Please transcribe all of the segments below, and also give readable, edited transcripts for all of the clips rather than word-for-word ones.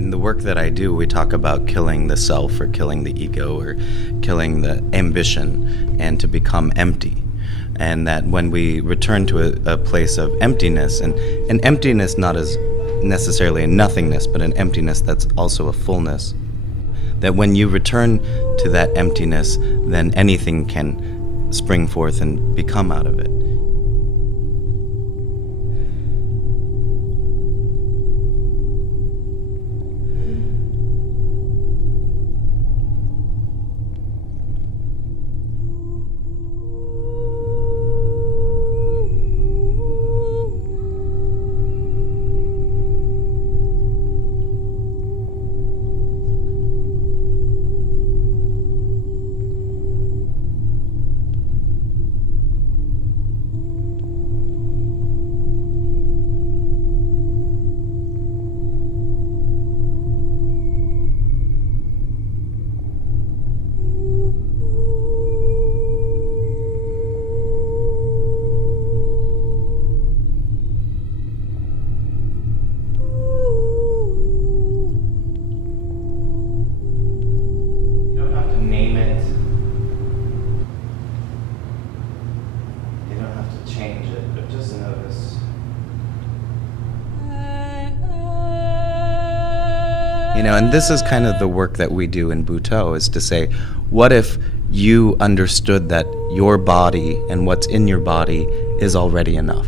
In the work that I do, we talk about killing the self or killing the ego or killing the ambition and to become empty. And that when we return to a place of emptiness, and an emptiness not as necessarily a nothingness, but an emptiness that's also a fullness, that when you return to that emptiness, then anything can spring forth and become out of it. Change it, but just notice. And this is kind of the work that we do in Butoh, is to say, what if you understood that your body and what's in your body is already enough?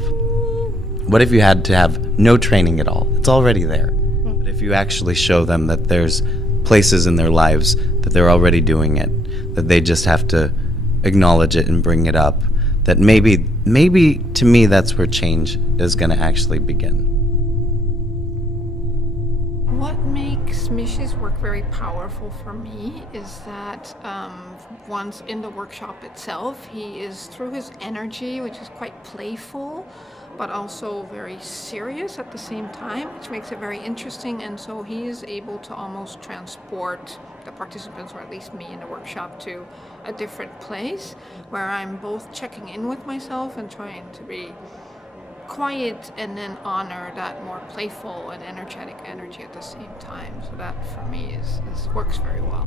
What if you had to have no training at all? It's already there. But if you actually show them that there's places in their lives that they're already doing it, that they just have to acknowledge it and bring it up, that maybe to me that's where change is going to actually begin. What makes Meshi's work very powerful for me is that once in the workshop itself, he is, through his energy, which is quite playful, but also very serious at the same time, which makes it very interesting. And so he is able to almost transport the participants, or at least me in the workshop, to a different place where I'm both checking in with myself and trying to be quiet and then honor that more playful and energetic energy at the same time. So that for me works very well.